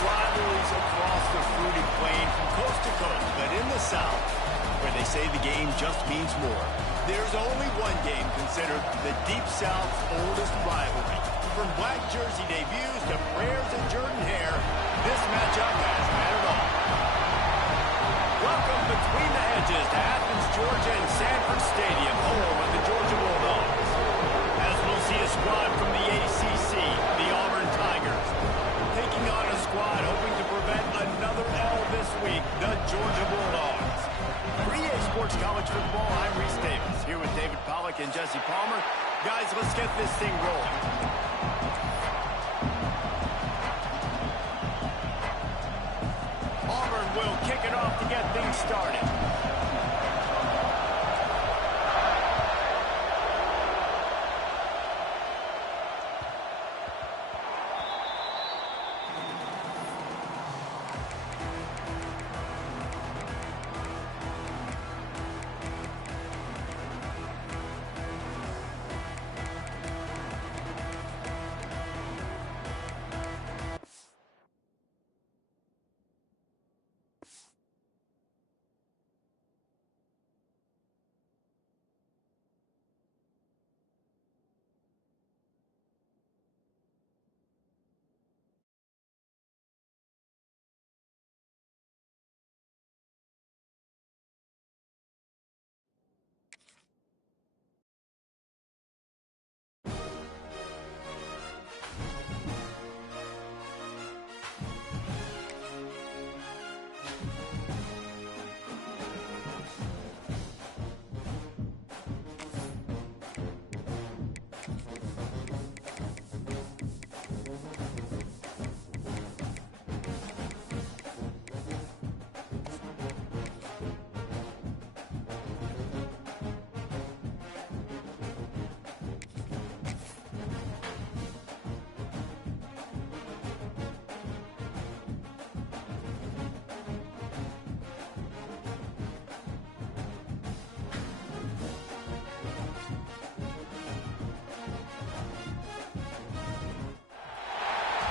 rivalries across the fruited plain from coast to coast, but in the South, where they say the game just means more, there's only one game considered the Deep South's oldest rivalry. From black jersey debuts to prayers and Jordan hair, this matchup has had it all. Welcome between the hedges to Athens, Georgia and Sanford Stadium, home of the Georgia Bulldogs. As we'll see a squad from the ACC, the Auburn Tigers, taking on a squad hoping to prevent another L this week, the Georgia Bulldogs. For EA Sports College Football, I'm Reese Davis, here with David Pollack and Jesse Palmer. Guys, let's get this thing rolling. Auburn will kick it off to get things started.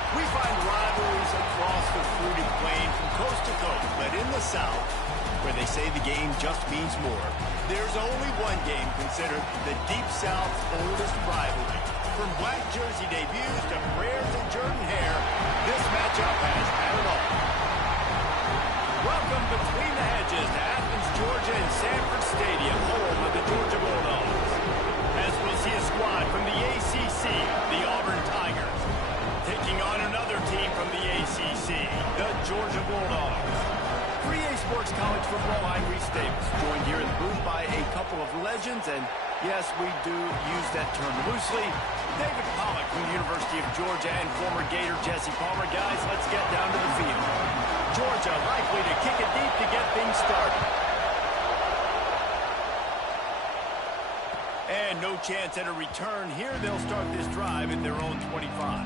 We find rivalries across the fruited plain from coast to coast, but in the South, where they say the game just means more, there's only one game considered the Deep South's oldest rivalry. From black jersey debuts to prayers and Jordan hair, this matchup has had it all. Welcome between the hedges to Athens, Georgia and Sanford Stadium, home of the Georgia Bulldogs. As we'll see a squad from the ACC, the Auburn Tigers, taking on another team from the ACC, the Georgia Bulldogs. For EA Sports College Football, I'm Reese Davis, joined here in the booth by a couple of legends, and yes, we do use that term loosely. David Pollack from the University of Georgia and former Gator Jesse Palmer. Guys, let's get down to the field. Georgia likely to kick it deep to get things started. And no chance at a return here. They'll start this drive at their own 25.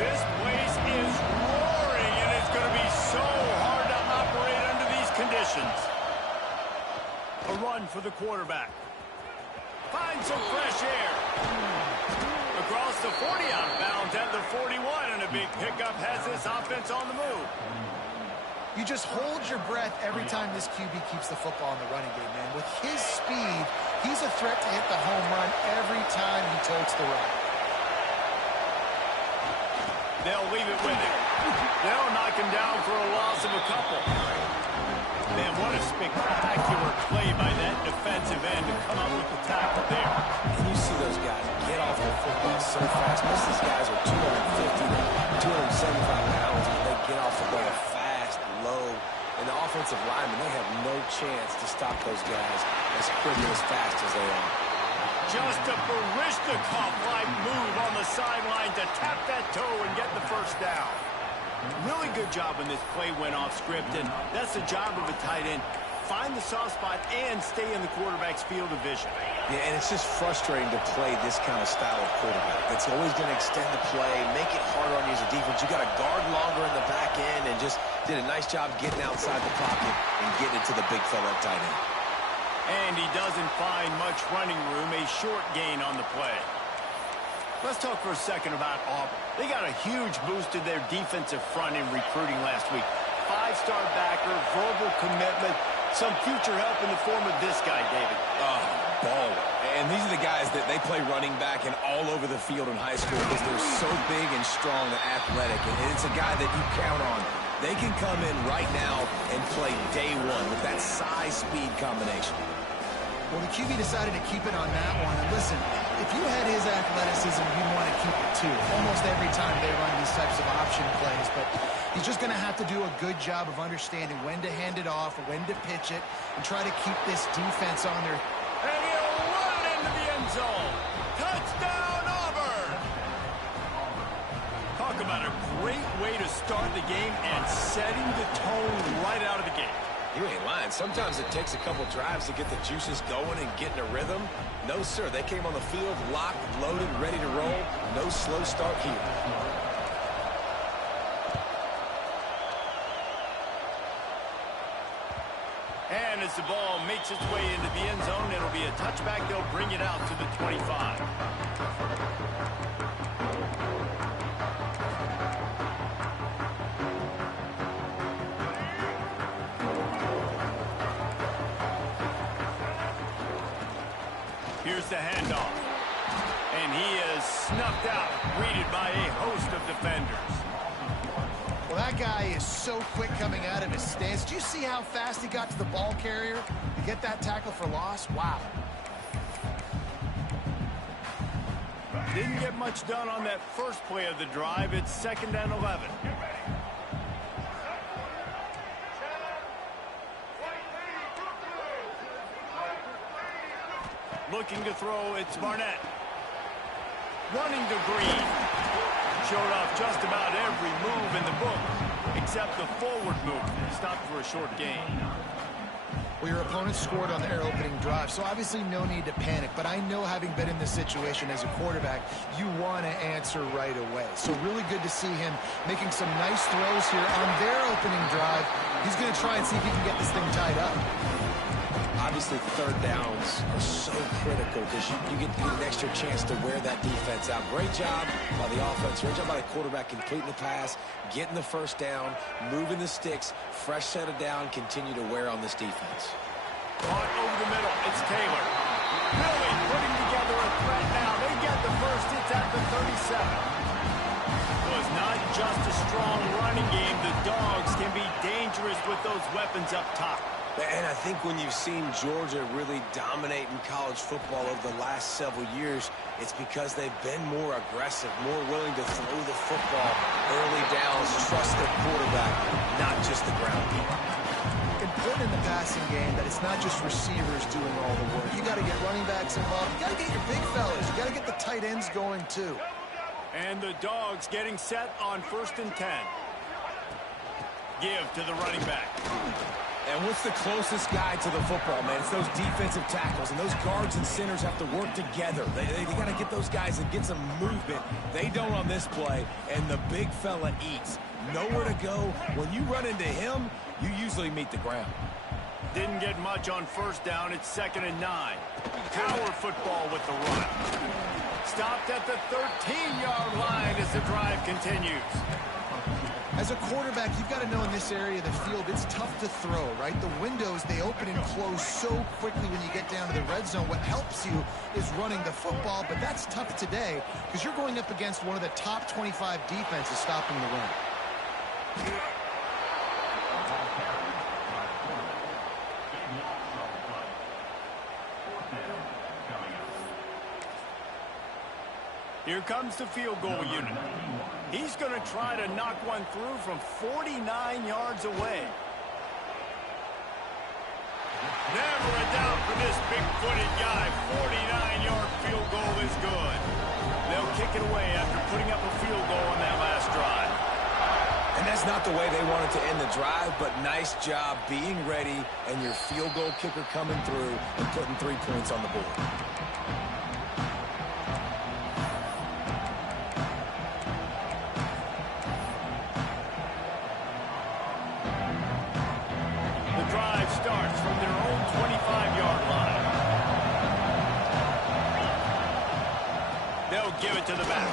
This place is roaring, and it's going to be so hard to operate under these conditions. A run for the quarterback. Finds some fresh air. Across the 40, out of bounds at the 41, and a big pickup has this offense on the move. You just hold your breath every time this QB keeps the football in the running game, man. With his speed, he's a threat to hit the home run every time he totes the run. They'll leave it with him. They'll knock him down for a loss of a couple. Man, what a spectacular play by that defensive end to come up with the tackle there. And you see those guys get off the football so fast. Most of these guys are 250 to 275 pounds, and they get off the ball fast, low. And the offensive linemen, they have no chance to stop those guys as quick and as fast as they are. Just a Barishnikov-like move on the sideline to tap that toe and get the first down. Really good job when this play went off script, and that's the job of a tight end. find the soft spot and stay in the quarterback's field of vision. Yeah, and it's just frustrating to play this kind of style of quarterback. It's always going to extend the play, make it harder on you as a defense. You got to guard longer in the back end, and just did a nice job getting outside the pocket and getting it to the big fella at tight end. And he doesn't find much running room, a short gain on the play. Let's talk for a second about Auburn. They got a huge boost to their defensive front in recruiting last week. Five-star backer, verbal commitment, some future help in the form of this guy, David. Baller. And these are the guys that they play running back and all over the field in high school because they're so big and strong and athletic. And it's a guy that you count on. They can come in right now and play day one with that size-speed combination. Well, the QB decided to keep it on that one. And listen, if you had his athleticism, you'd want to keep it too. Almost every time they run these types of option plays. But he's just going to have to do a good job of understanding when to hand it off, when to pitch it, and try to keep this defense on their... And he'll run into the end zone. Touchdown, Auburn! Talk about a great way to start the game and setting the tone right out of the gate. You ain't lying. Sometimes it takes a couple drives to get the juices going and get in a rhythm. No, sir. They came on the field locked, loaded, ready to roll. No slow start here. And as the ball makes its way into the end zone, it'll be a touchback. They'll bring it out to the 25. Here's the handoff. And he is snuffed out, greeted by a host of defenders. Well, that guy is so quick coming out of his stance. Do you see how fast he got to the ball carrier to get that tackle for loss? Wow. Didn't get much done on that first play of the drive. It's 2nd and 11. Looking to throw, it's Barnett. Running to Green. Showed off just about every move in the book, except the forward move. Stopped for a short gain. Well, your opponent scored on their opening drive, so obviously no need to panic. But I know, having been in this situation as a quarterback, you want to answer right away. So really good to see him making some nice throws here on their opening drive. He's going to try and see if he can get this thing tied up. Obviously, third downs are so critical because you get an extra chance to wear that defense out. Great job by the offense. Great job by the quarterback completing the pass, getting the first down, moving the sticks, fresh set of down, continue to wear on this defense. Caught over the middle. It's Taylor. Really putting together a threat now. They get the first. It's at the 37. It was not just a strong running game. The Dogs can be dangerous with those weapons up top. And I think when you've seen Georgia really dominate in college football over the last several years, it's because they've been more aggressive, more willing to throw the football early downs, trust their quarterback, not just the ground game. Important in the passing game that it's not just receivers doing all the work. You got to get running backs involved. You got to get your big fellas. You got to get the tight ends going too. And the Dogs getting set on 1st and 10. Give to the running back. And what's the closest guy to the football, man? It's those defensive tackles, and those guards and centers have to work together. They got to get those guys and get some movement. They don't on this play, and the big fella eats. Nowhere to go. When you run into him, you usually meet the ground. Didn't get much on 1st down. It's 2nd and 9. Power football with the run. Stopped at the 13-yard line as the drive continues. As a quarterback, you've got to know in this area of the field, it's tough to throw, right? The windows, they open and close so quickly when you get down to the red zone. What helps you is running the football, but that's tough today because you're going up against one of the top 25 defenses stopping the run. Here comes the field goal unit. He's going to try to knock one through from 49 yards away. Never a doubt for this big-footed guy. 49-yard field goal is good. They'll kick it away after putting up a field goal on that last drive. And that's not the way they wanted to end the drive, but nice job being ready and your field goal kicker coming through and putting 3 points on the board. The drive starts from their own 25-yard line. They'll give it to the back.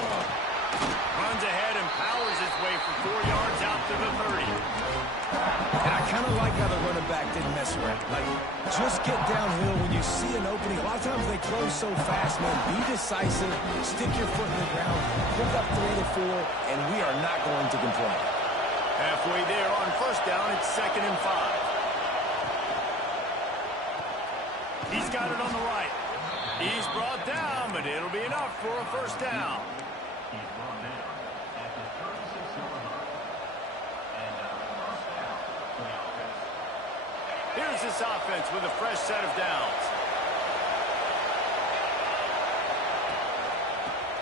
Runs ahead and powers his way for 4 yards out to the 30. And I kind of like how the running back didn't mess around. Like, just get downhill when you see an opening. A lot of times they close so fast, man. Be decisive, stick your foot in the ground, pick up 3 to 4, and we are not going to complain. Halfway there on first down, it's 2nd and 5. He's got it on the right. He's brought down, but it'll be enough for a first down. Here's this offense with a fresh set of downs.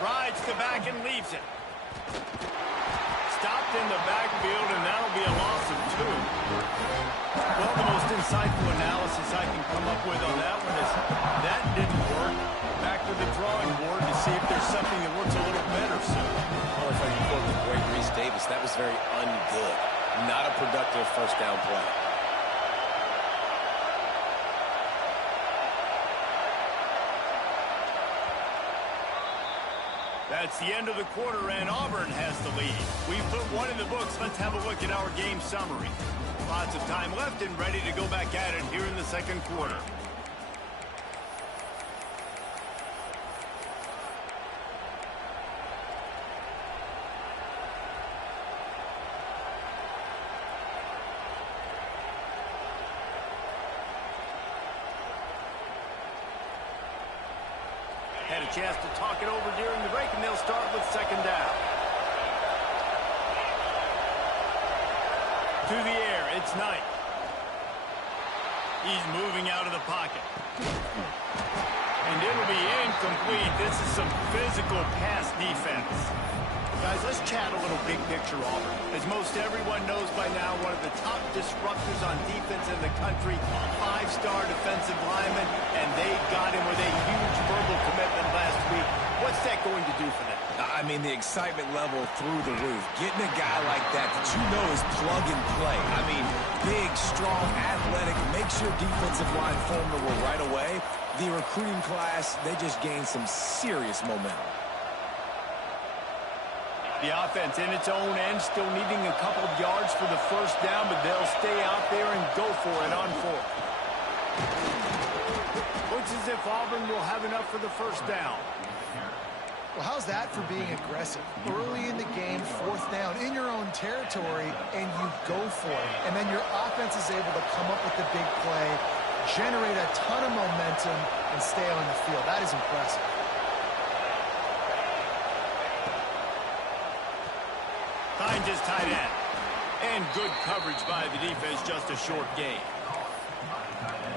Rides the back and leaves it. Stopped in the backfield, and that'll be a loss of 2. Well, the most insightful analysis I can come up with on that one is that didn't work. Back to the drawing board to see if there's something that works a little better soon. Well, if I can quote the great Reese Davis, that was very ungood. Not a productive first down play. That's the end of the quarter, and Auburn has the lead. We've put one in the books. Let's have a look at our game summary. Lots of time left and ready to go back at it here in the second quarter. Had a chance to talk it over during the break, and they'll start with 2nd down. To the air, it's Knight. He's moving out of the pocket. And it'll be incomplete. This is some physical pass defense. Guys, let's chat a little big picture Auburn. As most everyone knows by now, one of the top disruptors on defense in the country, 5-star defensive lineman, and they got him with a huge verbal commitment last week. What's that going to do for them? I mean, the excitement level through the roof. Getting a guy like that you know is plug and play. I mean, big, strong, athletic, makes your defensive line formidable right away. The recruiting class, they just gained some serious momentum. The offense in its own end, still needing a couple of yards for the first down, but they'll stay out there and go for it on 4th. Looks as if Auburn will have enough for the first down. Well, how's that for being aggressive? Early in the game, 4th down, in your own territory, and you go for it. And then your offense is able to come up with the big play, generate a ton of momentum, and stay on the field. That is impressive. Finds his tight end. And good coverage by the defense, just a short gain.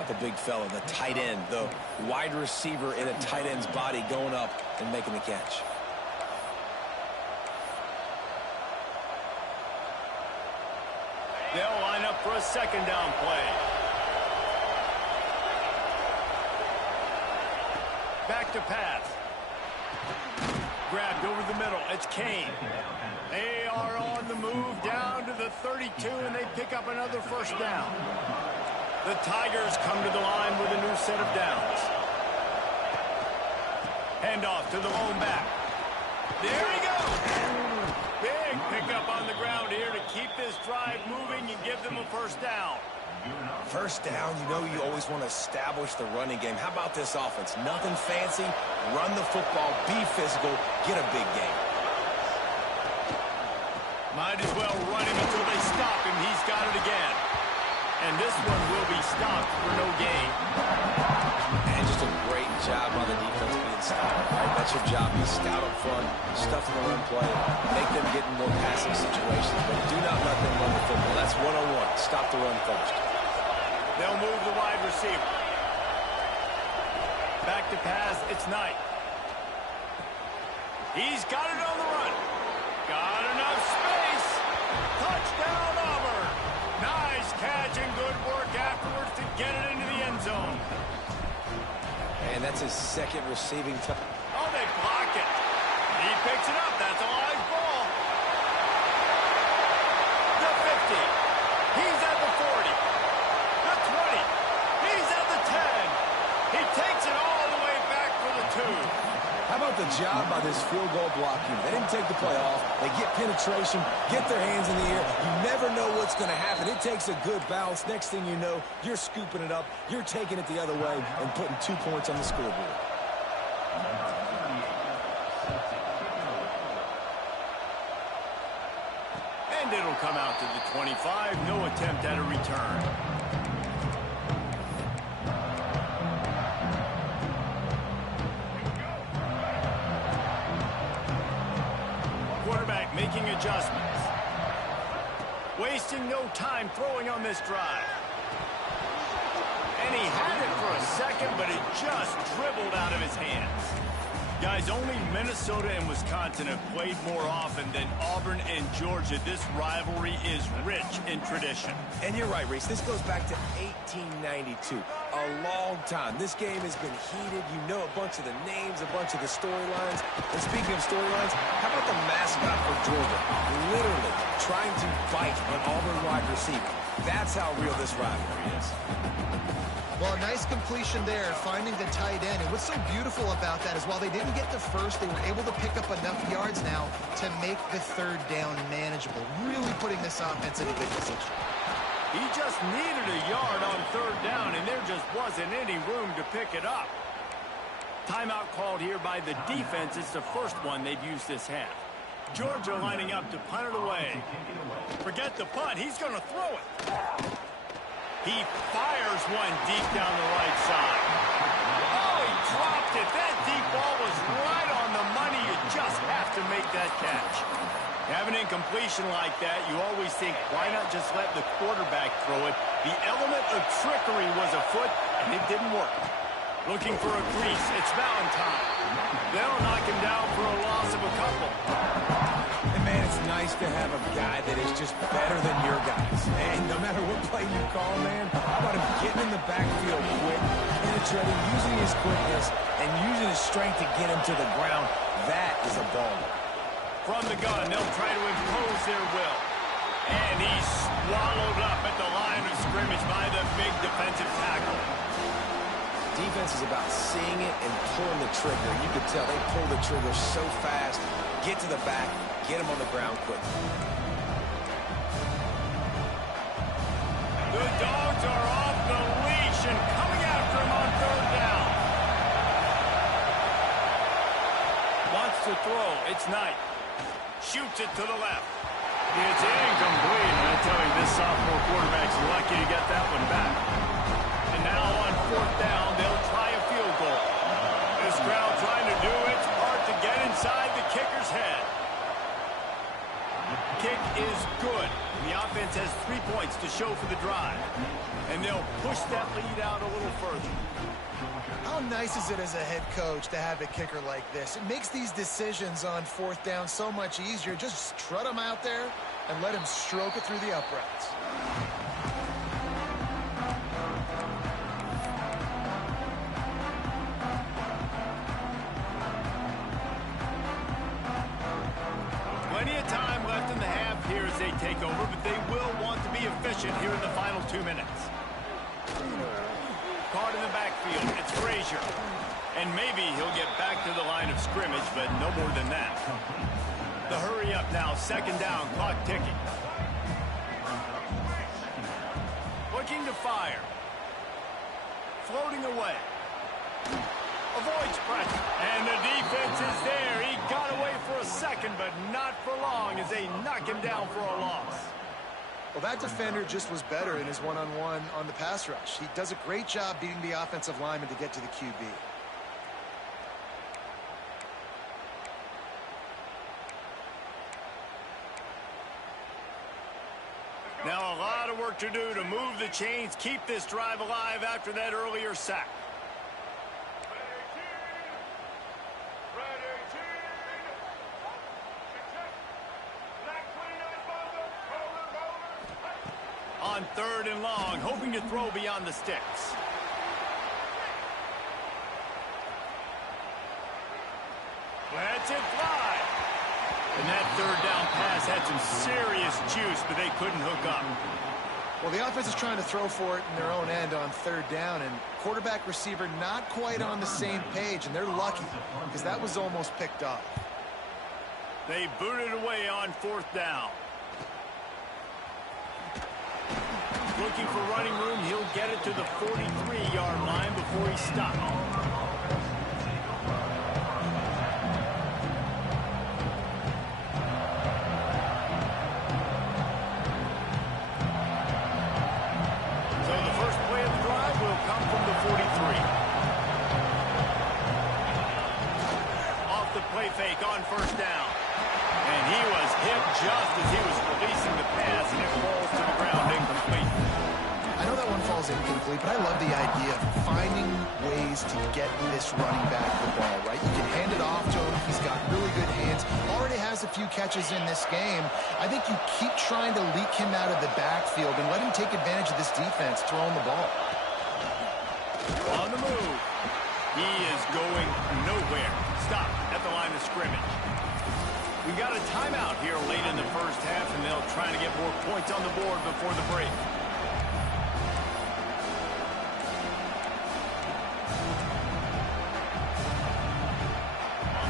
The big fella, the tight end, the wide receiver in a tight end's body going up and making the catch. They'll line up for a 2nd down play. Back to pass. Grabbed over the middle. It's Kane. They are on the move down to the 32, and they pick up another first down. The Tigers come to the line with a new set of downs. Handoff to the lone back. There he goes. Big pickup on the ground here to keep this drive moving and give them a first down. First down, you know you always want to establish the running game. How about this offense? Nothing fancy. Run the football, be physical, get a big gain. Might as well run him until they stop him. He's got it again. And this one will be stopped for no gain. And just a great job on the defense being stopped. Right? That's your job. Be stout up front, stuff in the run play, make them get in more passing situations, but do not let them run the football. That's 101. Stop the run first. They'll move the wide receiver. Back to pass. It's Knight. He's got it on the run. Got enough space. catch and good work afterwards to get it into the end zone. And that's his second receiving touch. Oh, they block it. He picks it up. That's a live ball. The 50. He's at the 40. The 20. He's at the 10. He takes it all the way back for the 2. How about the job by this field goal blocking? They didn't take the play off. They get penetration, get their hands in the air. You never know what's going to happen. It takes a good bounce. Next thing you know, you're scooping it up. You're taking it the other way and putting 2 points on the scoreboard. And it'll come out to the 25. No attempt at a return. Quarterback making adjustments. Wasting no time throwing on this drive. And he had it for a second, but it just dribbled out of his hands. Guys, only Minnesota and Wisconsin have played more often than Auburn and Georgia. This rivalry is rich in tradition. And you're right, Reese. This goes back to 1892. A long time. This game has been heated. You know a bunch of the names, a bunch of the storylines. And speaking of storylines, how about the mascot for Georgia? Literally trying to bite an Auburn wide receiver. That's how real this rivalry is. Well, a nice completion there, finding the tight end. And what's so beautiful about that is while they didn't get the first, they were able to pick up enough yards now to make the third down manageable, really putting this offense in a good position. He just needed a yard on third down, and there just wasn't any room to pick it up. Timeout called here by the defense. It's the first one they've used this half. Georgia lining up to punt it away. Forget the punt. He's going to throw it. He fires one deep down the right side. Oh, he dropped it. That deep ball was right on the money. You just have to make that catch. Have an incompletion like that, you always think, why not just let the quarterback throw it? The element of trickery was afoot, and it didn't work. Looking for a crease. It's Valentine. They'll knock him down for a loss of a couple. And, man, it's nice to have a guy that is just better than your guys. And no matter what play you call, man, how about him getting in the backfield quick, penetrating, using his quickness, and using his strength to get him to the ground? That is a baller. From the gun, they'll try to impose their will. And he's swallowed up at the line of scrimmage by the big defensive tackle. Defense is about seeing it and pulling the trigger. You can tell they pull the trigger so fast, get to the back, get him on the ground quick. The Dogs are off the leash and coming after him on third down. Wants to throw. It's Knight. Shoots it to the left. It's incomplete. And I tell you, this sophomore quarterback's lucky to get that one back. And now on fourth down, they'll try a field goal. This crowd trying to do its part to get inside the kicker's head. Kick is good. The offense has 3 points to show for the drive. And they'll push that lead out a little further. How nice is it as a head coach to have a kicker like this? It makes these decisions on fourth down so much easier. Just strut him out there and let him stroke it through the uprights. Plenty of time left in the half here as they take over, but they will want to be efficient here in the final 2 minutes. Caught in the backfield. It's Frazier. And maybe he'll get back to the line of scrimmage, but no more than that. The hurry up now. Second down. Clock ticking. Looking to fire. Floating away. Avoids pressure. And the defense is there. He got away for a second, but not for long as they knock him down for a loss. Well, that defender just was better in his one-on-one on the pass rush. He does a great job beating the offensive lineman to get to the QB. Now a lot of work to do to move the chains, keep this drive alive after that earlier sack. On 3rd and long, hoping to throw beyond the sticks. Lets it fly. And that 3rd down pass had some serious juice, but they couldn't hook up. Well, the offense is trying to throw for it in their own end on 3rd down, and quarterback receiver not quite on the same page, and they're lucky because that was almost picked up. They booted away on 4th down. Looking for running room, he'll get it to the 43-yard line before he stops. Fake on 1st down. And he was hit just as he was releasing the pass, and it falls to the ground incomplete. I know that one falls incomplete, but I love the idea of finding ways to get this running back the ball, right? You can hand it off to him. He's got really good hands. Already has a few catches in this game. I think you keep trying to leak him out of the backfield and let him take advantage of this defense throwing the ball. On the move. He is going nowhere. Stop at the line of scrimmage. We got a timeout here late in the 1st half, and they'll try to get more points on the board before the break.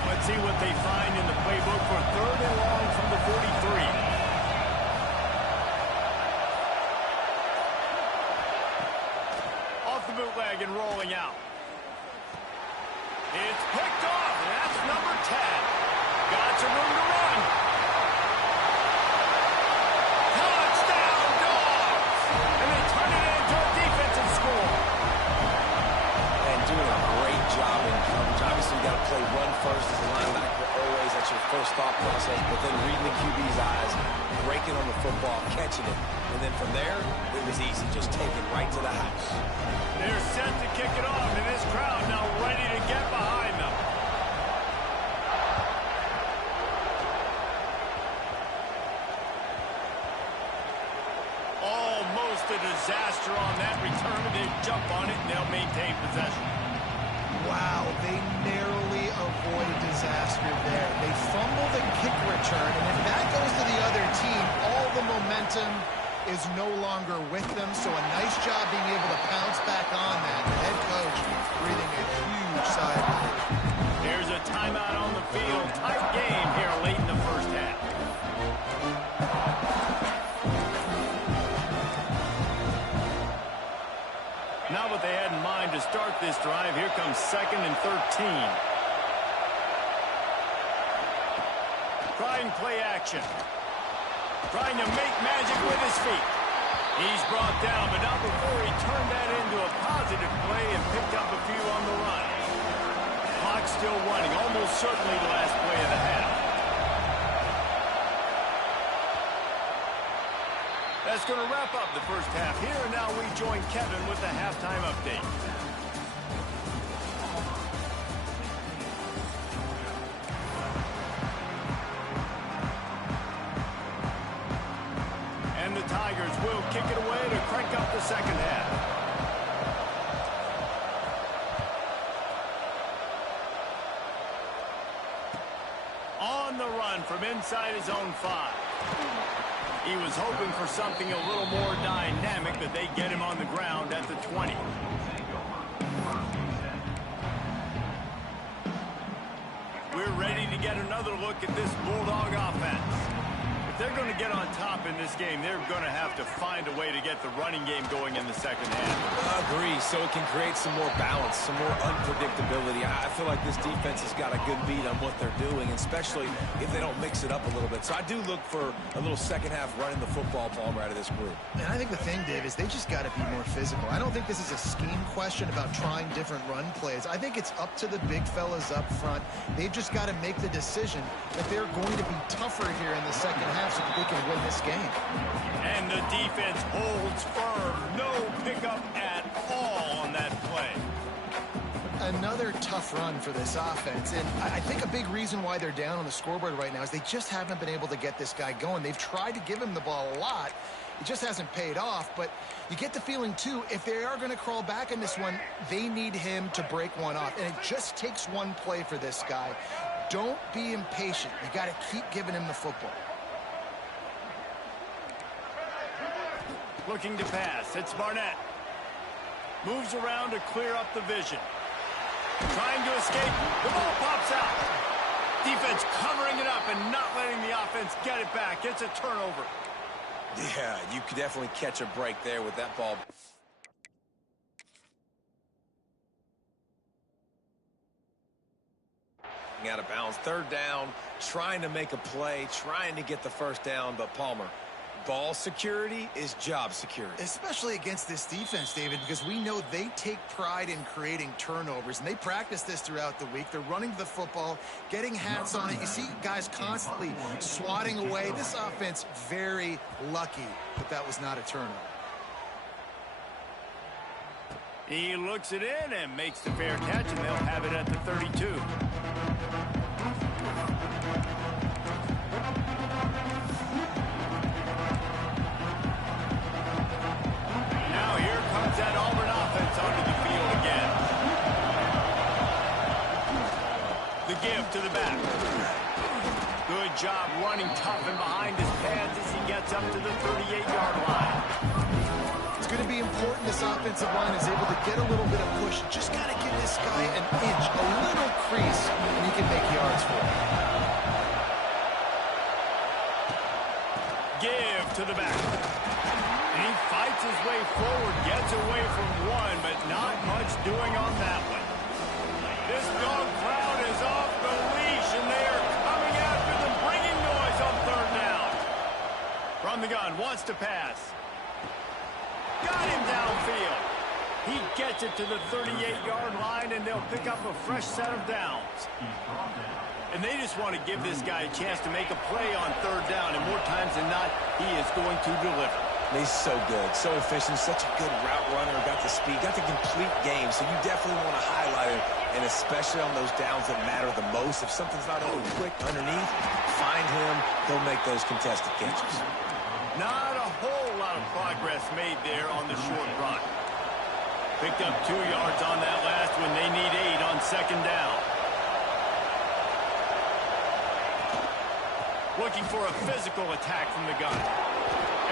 Let's see what they find in the playbook for 3rd and long from the 43. Off the bootleg and rolling out. It's picked off, and that's number 10. Got some room to run. Touchdown, Dogs! And they turn it into a defensive score. And doing a great job in coverage. Obviously, you got to play run first as a linebacker always. That's your first thought process. But then reading the QB's eyes, breaking on the football, catching it. And then from there, it was easy. Just take it right to the house. They're set to kick it off, and this crowd now ready to get behind them. Almost a disaster on that return, but they jump on it, and they'll maintain possession. Wow, they narrowly avoid disaster there. They fumble the kick return, and if that goes to the other team, all the momentum is no longer with them, so a nice job being able to pounce back on that. The head coach breathing a huge sigh of relief. Here's a timeout on the field. Tight game here late in the 1st half. Now what they had in mind to start this drive, here comes 2nd and 13. Trying play action. Trying to make magic with his feet. He's brought down, but not before he turned that into a positive play and picked up a few on the run. Clock still running, almost certainly the last play of the half. That's going to wrap up the 1st half here, and now we join Kevin with the halftime update. And the Tigers will kick it away to crank up the 2nd half. On the run from inside his own 5. He was hoping for something a little more dynamic, but they get him on the ground at the 20. We're ready to get another look at this Bulldog offense. If they're going to get on top in this game, they're going to have to find a way to get the running game going in the 2nd half. Agree, so it can create some more balance, some more unpredictability. I feel like this defense has got a good beat on what they're doing, especially if they don't mix it up a little bit. So I do look for a little 2nd half running the football ball right of this group. And I think the thing, Dave, is they just got to be more physical. I don't think this is a scheme question about trying different run plays. I think it's up to the big fellas up front. They've just got to make the decision that they're going to be tougher here in the 2nd half so that they can win this game. And the defense holds firm. No pickup at all on that play. Another tough run for this offense, and I think a big reason why they're down on the scoreboard right now is they just haven't been able to get this guy going. They've tried to give him the ball a lot, It just hasn't paid off, but you get the feeling, too, if they are going to crawl back in this one, they need him to break one off. And it just takes one play for this guy. Don't be impatient. You got to keep giving him the football. Looking to pass. It's Barnett. Moves around to clear up the vision. Trying to escape. The ball pops out. Defense covering it up and not letting the offense get it back. It's a turnover. Yeah, you could definitely catch a break there with that ball. Out of bounds. Third down, trying to make a play, trying to get the first down, but Palmer, ball security is job security. Especially against this defense, David, because we know they take pride in creating turnovers, and they practice this throughout the week. They're running the football, getting hats on it. You see guys constantly swatting away. This offense, very lucky that that was not a turnover. He looks it in and makes the fair catch, and they'll have it at the 32. Now here comes that Auburn offense onto the field again. The give to the back. Good job running tough and behind his pads as he gets up to the 38-yard line. It's going to be important this offensive line is able to get a little bit of push. Just got to give this guy an inch, a little crease, and he can make yards for it. Give to the back. And he fights his way forward, gets away from one, but not much doing on that one. This dog crowd is off the leash, and they are coming after them, bringing noise on third down. From the gun, wants to pass. Got him downfield. He gets it to the 38-yard line, and they'll pick up a fresh set of downs. And they just want to give this guy a chance to make a play on third down, and more times than not, he is going to deliver. He's so good, so efficient, such a good route runner, got the speed, got the complete game, so you definitely want to highlight it, and especially on those downs that matter the most. If something's not over quick underneath, find him, he'll make those contested catches. Not a whole lot of progress made there on the short run. Picked up 2 yards on that last one. They need 8 on second down. Looking for a physical attack from the gun.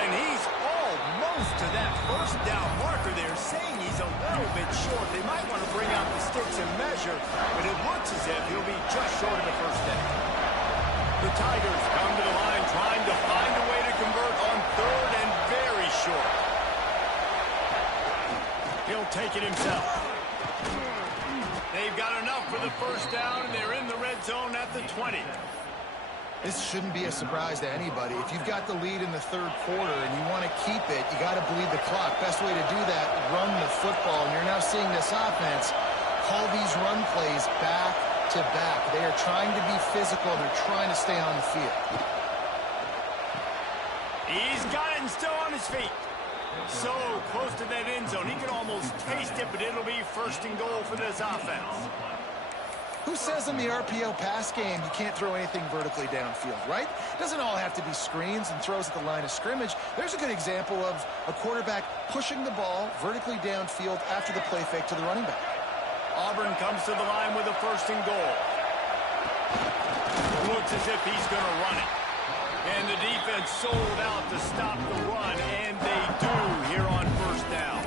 And he's almost to that first down marker there, saying he's a little bit short. They might want to bring out the sticks and measure, but it looks as if he'll be just short of the first down. The Tigers come to the line trying to find a way to convert on third and very short. He'll take it himself. They've got enough for the first down, and they're in the red zone at the 20. This shouldn't be a surprise to anybody. If you've got the lead in the third quarter and you want to keep it, you got to bleed the clock. Best way to do that, run the football. And you're now seeing this offense call these run plays back to back. They are trying to be physical. They're trying to stay on the field. He's got it and still on his feet. So close to that end zone. He could almost taste it, but it'll be first and goal for this offense. Who says in the RPO pass game you can't throw anything vertically downfield, right? It doesn't all have to be screens and throws at the line of scrimmage. There's a good example of a quarterback pushing the ball vertically downfield after the play fake to the running back. Auburn comes to the line with a first and goal. Looks as if he's going to run it. And the defense sold out to stop the run, and they do here on first down.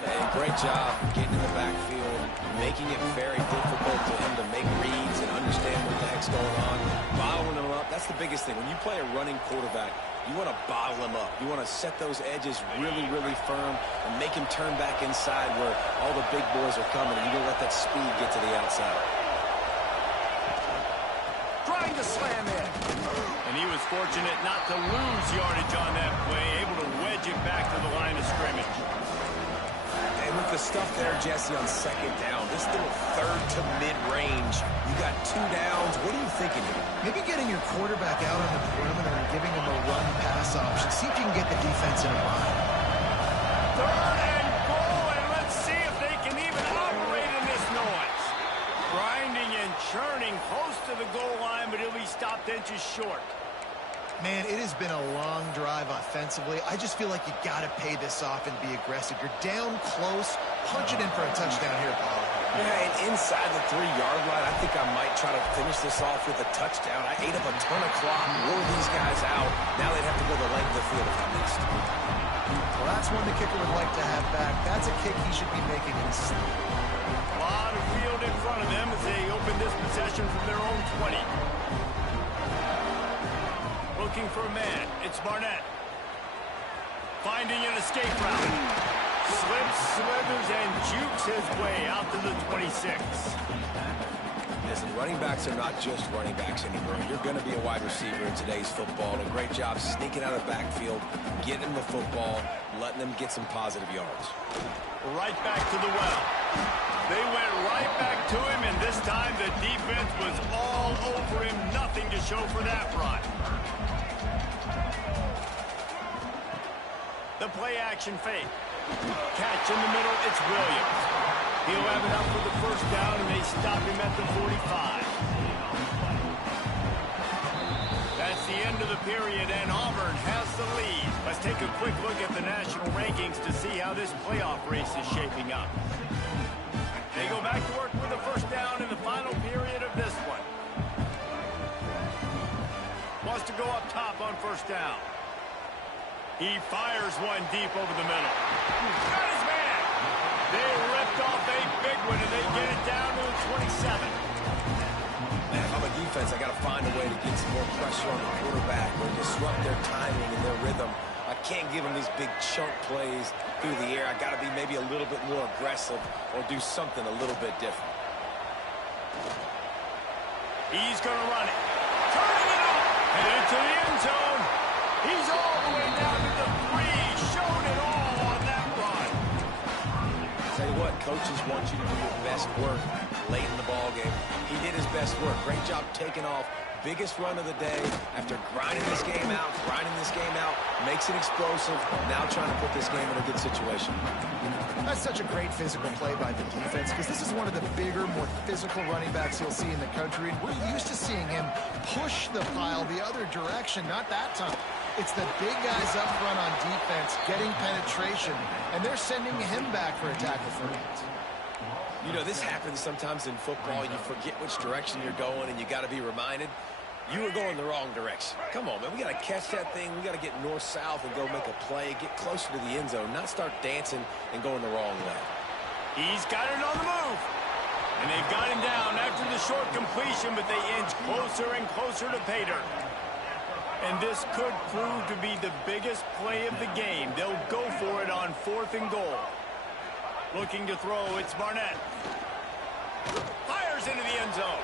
Hey, great job getting in the backfield, making it very difficult for him to make reads and understand what the heck's going on. Bottling them up, that's the biggest thing. When you play a running quarterback, you want to bottle him up. You want to set those edges really, really firm and make him turn back inside where all the big boys are coming, and you don't let that speed get to the outside. Trying to slam in. And he was fortunate not to lose yardage on that play, able to wedge it back to the line of scrimmage. And with the stuff there, Jesse, on second down, this little third to mid-range, you got 2 downs. What are you thinking here? Maybe getting your quarterback out on the perimeter and giving him a run-pass option. See if you can get the defense in a bind. Third and goal, and let's see if they can even operate in this noise. Grinding and churning close to the goal line, but he'll be stopped inches short. Man, it has been a long drive on offensively. I just feel like you got to pay this off and be aggressive. You're down close. Punch it in for a touchdown here, Paul. Yeah, and inside the 3-yard line, I think I might try to finish this off with a touchdown. I ate up a ton of clock, wore these guys out. Now they'd have to go the length of the field if I missed. Well, that's one the kicker would like to have back. That's a kick he should be making in his sleep. A lot of field in front of them as they open this possession from their own 20. Looking for a man. It's Barnett. Finding an escape route. Slips, slithers, and jukes his way out to the 26. Listen, running backs are not just running backs anymore. You're going to be a wide receiver in today's football. And a great job sneaking out of the backfield, getting them the football, letting them get some positive yards. Right back to the well. They went right back to him, and this time the defense was all over him. Nothing to show for that run. The play-action fake. Catch in the middle, it's Williams. He'll have it up for the first down, and they stop him at the 45. That's the end of the period, and Auburn has the lead. Let's take a quick look at the national rankings to see how this playoff race is shaping up. They go back to work with the first down in the final period of this one. Wants to go up top on first down. He fires one deep over the middle. Got his man. They ripped off a big one, and they get it down to the 27. Man, if I'm a defense, I got to find a way to get some more pressure on the quarterback or disrupt their timing and their rhythm. I can't give them these big chunk plays through the air. I got to be maybe a little bit more aggressive or do something a little bit different. He's going to run it. Turning it up. Headed to the end zone. He's all the way down to the 3. Showed it all on that run. Tell you what, coaches want you to do your best work late in the ball game. He did his best work. Great job taking off. Biggest run of the day after grinding this game out, makes it explosive, now trying to put this game in a good situation. That's such a great physical play by the defense because this is one of the bigger, more physical running backs you'll see in the country. And we're used to seeing him push the pile the other direction, not that time. It's the big guys up front on defense getting penetration, and they're sending him back for a tackle for it. You know, this happens sometimes in football. You forget which direction you're going, and you got to be reminded you were going the wrong direction. Come on, man. We got to catch that thing. We got to get north-south and go make a play, get closer to the end zone, not start dancing and going the wrong way. He's got it on the move. And they've got him down after the short completion, but they inch closer and closer to pay dirt. And this could prove to be the biggest play of the game. They'll go for it on 4th and goal. Looking to throw, it's Barnett. Fires into the end zone.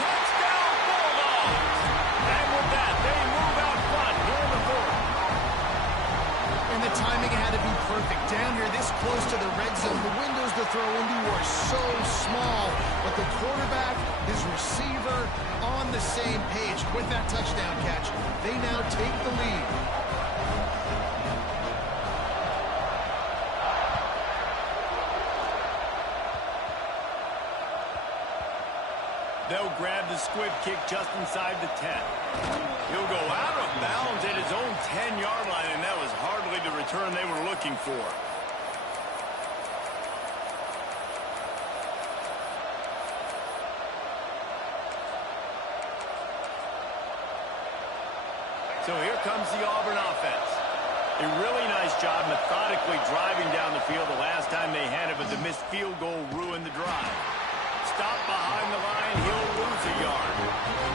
Touchdown, Bulldogs! And with that, they move out front here in the 4th. And the timing had to be perfect. Down here this close to the red zone, the windows to throw into are so small, but the quarterback, his receiver, on the same page. With that touchdown catch, they now take the lead. They'll grab the squib kick just inside the 10. He'll go out of bounds at his own 10-yard line, and that was hardly the return they were looking for. So here comes the Auburn offense. A really nice job methodically driving down the field the last time they had it, but the missed field goal ruined the drive. Stop behind the line, he'll lose a yard. And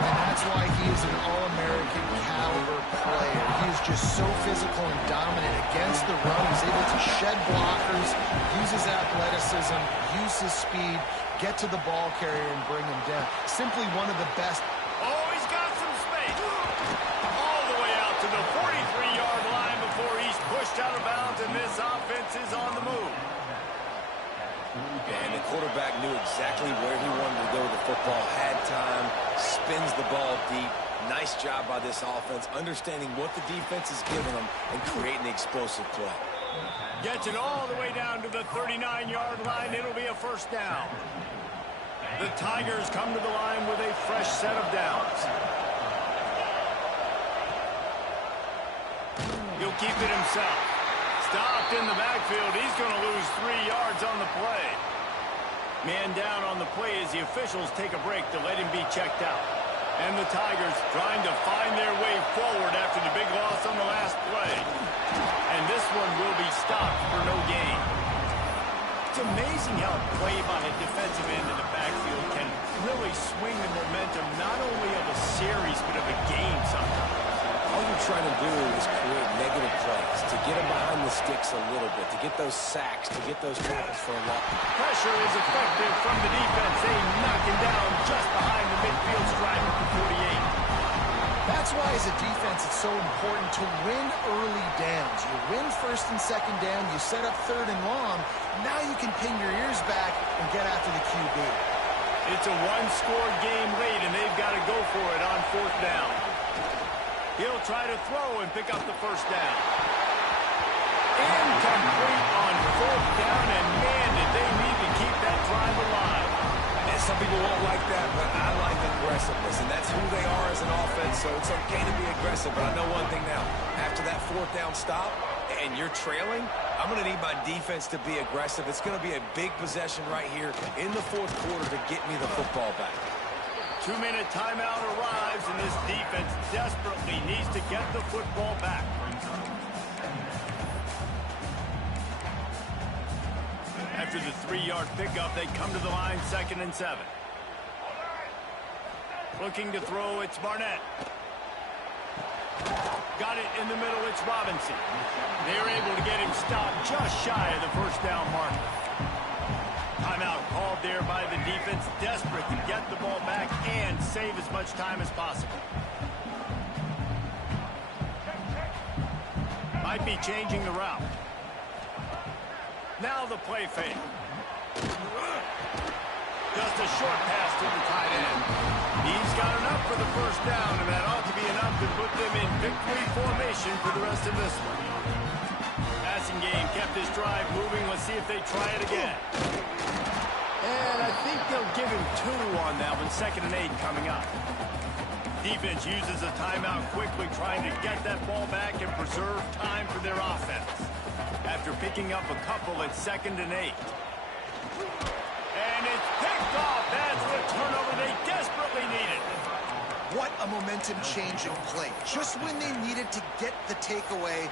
that's why he is an All-American caliber player. He is just so physical and dominant against the run. He's able to shed blockers, use his athleticism, use his speed, get to the ball carrier and bring him down. Simply one of the best. Oh, he's got some space. All the way out to the 43-yard line before he's pushed out of bounds, and this offense is on the move. And the quarterback knew exactly where he wanted to go with the football, had time, spins the ball deep. Nice job by this offense, understanding what the defense is giving them and creating the explosive play. Gets it all the way down to the 39-yard line. It'll be a first down. The Tigers come to the line with a fresh set of downs. He'll keep it himself. Stopped in the backfield. He's going to lose 3 yards on the play. Man down on the play as the officials take a break to let him be checked out. And the Tigers trying to find their way forward after the big loss on the last play. And this one will be stopped for no gain. It's amazing how a play by a defensive end in the backfield can really swing the momentum not only of a series but of a game sometimes. All you're trying to do is create negative plays, to get them behind the sticks a little bit, to get those sacks, to get those tackles for a loss. Pressure is effective from the defense. They knock him down just behind the midfield stripe at the 48. That's why, as a defense, it's so important to win early downs. You win first and second down, you set up third and long. Now you can pin your ears back and get after the QB. It's a one-score game late, and they've got to go for it on 4th down. He'll try to throw and pick up the first down. Incomplete on 4th down, and man, did they need to keep that drive alive. And some people won't like that, but I like aggressiveness, and that's who they are as an offense, so it's okay to be aggressive. But I know one thing now. After that 4th down stop, and you're trailing, I'm going to need my defense to be aggressive. It's going to be a big possession right here in the 4th quarter to get me the football back. 2-minute timeout arrives, and this defense desperately needs to get the football back. After the 3-yard pickup, they come to the line 2nd and 7. Looking to throw, it's Barnett. Got it in the middle, it's Robinson. They're able to get him stopped just shy of the first down marker. Timeout called there by the defense, desperate to get the ball back and save as much time as possible. Might be changing the route. Now the play fake. Just a short pass to the tight end. He's got enough for the first down, and that ought to be enough to put them in victory formation for the rest of this one. Passing game kept this drive moving. Let's see if they try it again. And I think they'll give him 2 on that one. 2nd and 8 coming up. Defense uses a timeout quickly, trying to get that ball back and preserve time for their offense. After picking up a couple at 2nd and 8. And it's picked off. That's the turnover they desperately needed. What a momentum-changing play. Just when they needed to get the takeaway,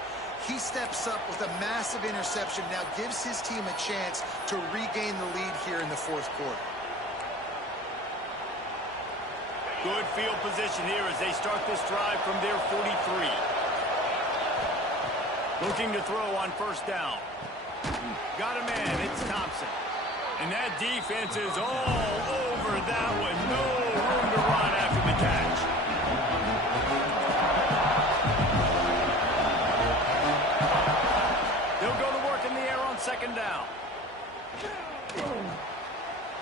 he steps up with a massive interception, now gives his team a chance to regain the lead here in the 4th quarter. Good field position here as they start this drive from their 43. Looking to throw on 1st down. Got a man, it's Thompson. And that defense is all over that one. No room to run after the catch. They'll go to work in the air on 2nd down.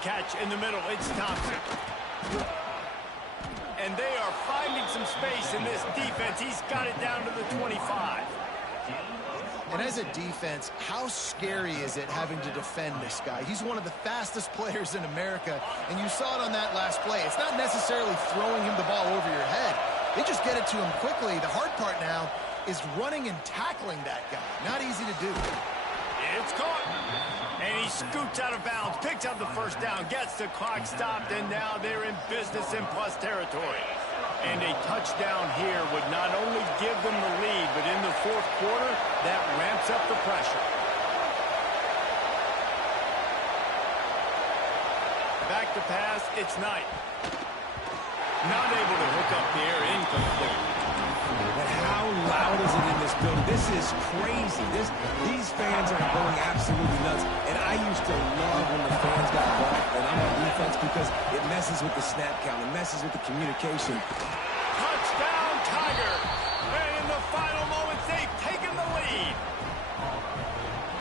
Catch in the middle, it's Thompson. And they are finding some space in this defense. He's got it down to the 25. And as a defense, how scary is it having to defend this guy? He's one of the fastest players in America, and you saw it on that last play. It's not necessarily throwing him the ball over your head. They just get it to him quickly. The hard part now is running and tackling that guy. Not easy to do. It's caught. And he scoots out of bounds, picks up the first down, gets the clock stopped, and now they're in business in plus territory. And a touchdown here would not only give them the lead, but in the 4th quarter, that ramps up the pressure. Back to pass, it's Knight. Not able to hook up the air, incomplete. But how loud is it in this building? This is crazy. These fans are going absolutely nuts. And I used to love when the fans got involved, and I'm on defense, because it messes with the snap count. It messes with the communication. Touchdown, Tigers! And in the final moments, they've taken the lead.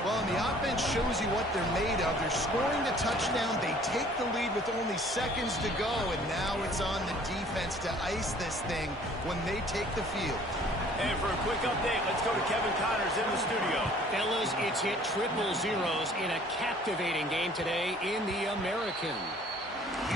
Well, and the offense shows you what they're made of. They're scoring the touchdown. They take the lead with only seconds to go, and now it's on the defense to ice this thing when they take the field. And for a quick update, let's go to Kevin Connors in the studio. Fellas, it's hit triple zeros in a captivating game today in the American.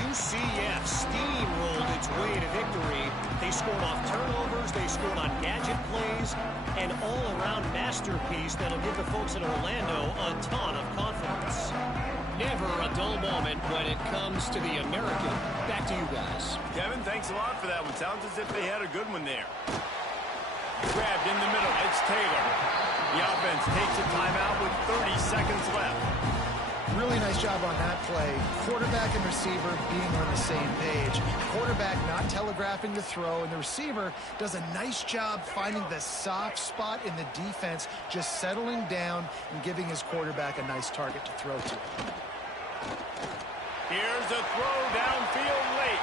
UCF steamrolled its way to victory. They scored off turnovers, they scored on gadget plays, an all-around masterpiece that'll give the folks in Orlando a ton of confidence. Never a dull moment when it comes to the American. Back to you guys. Kevin, thanks a lot for that one. Sounds as if they had a good one there. Grabbed in the middle. It's Taylor. The offense takes a timeout with 30 seconds left. Really nice job on that play. Quarterback and receiver being on the same page. Quarterback not telegraphing the throw, and the receiver does a nice job finding the soft spot in the defense, just settling down and giving his quarterback a nice target to throw to. Here's a throw downfield late.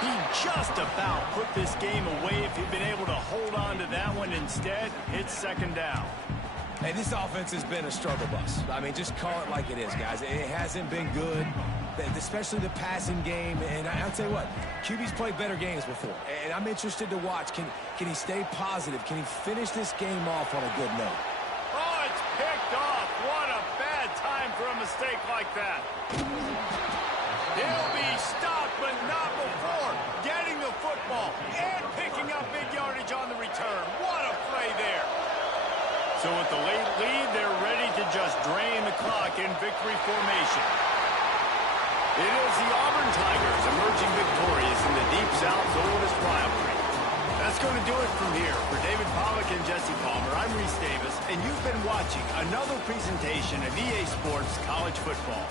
He just about put this game away if he'd been able to hold on to that one. Instead, it's second down. Hey, this offense has been a struggle bus. I mean, just call it like it is, guys. It hasn't been good, especially the passing game. And I'll tell you what, QB's played better games before. And I'm interested to watch. Can he stay positive? Can he finish this game off on a good note? Oh, it's picked off. What a bad time for a mistake like that. He'll be stopped, but not before getting the football and picking up big yardage on the return. What a play there. So with the late lead, they're ready to just drain the clock in victory formation. It is the Auburn Tigers emerging victorious in the Deep South's oldest rivalry. That's going to do it from here. For David Pollack and Jesse Palmer, I'm Reese Davis, and you've been watching another presentation of EA Sports College Football.